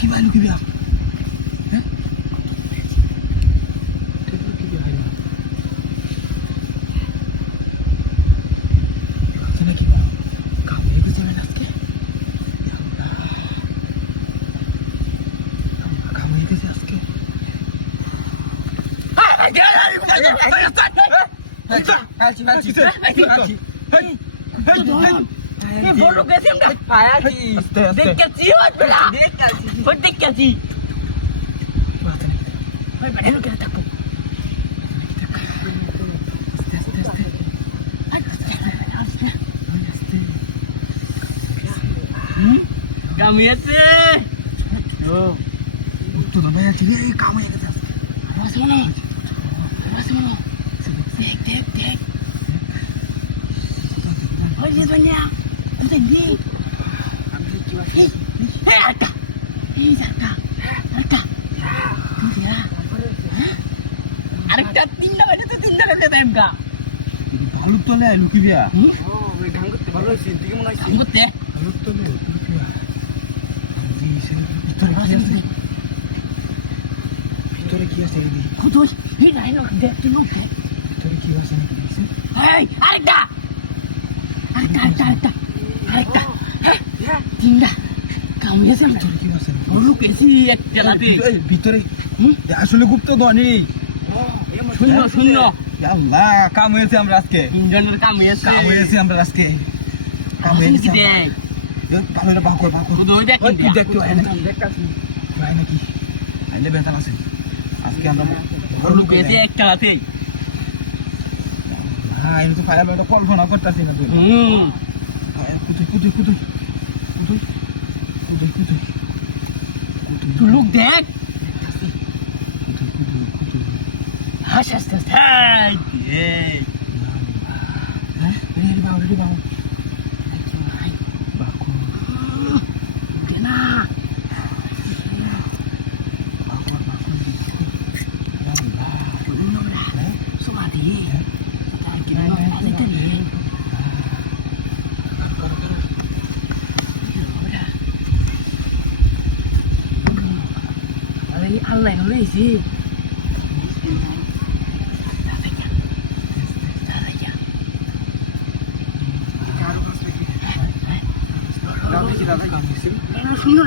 Gimana lu biar? Hah? Sana gimana? Kamu itu jangan lagi. Ya Allah. Kamu itu lagi. বড় গেছে আমরা পায়াছি দেখেছি ওই বেলা দেখেছি ভাই বাড়ি ঢুকে থাকবো কামি আছে ও তো না ভাই আছি কাম হয়ে গেছে Rasmano দেখ ওই যে বন্যা কোথায় গিয়ে আটা এই আরেকটা তিনটা বাজে তো তিনটা বাজে টাইমটা ভালো তো না লুকিবিয়া ঢাং করতে ভালো হয়েছে দিকে মনে হয় ঢাং করতে ভালো তো না লুকিবিয়া ভিতরে কি আছে এই খুদোই এই নাই না দেখ তুই লোক ভিতরে কি আছে এই আরেকটা তিনটা কামিয়েছে আমরা কি আছে বড় কেছি একটা রাতে ভিতরে আসলে গুপ্ত ধনী শূন্য আল্লাহ কাম হয়েছে আমরা আজকে তিনজনের কামিয়েছে আমরা আজকে কাম হয়েছে ভালো না বাকর খুদোই দেখ দেখতে হয় না হয় নাকি আইলে বেতন আছে আজকে আমরা বড় কেছি একটা রাতে হ্যাঁ এটা তো ফায়ার বেটা কল্পনা করতেছি না তুই কুতুই তুই লোক দেখ হাস রেডি বাবু না সমাধি Allah yang mulai sih. Sudah,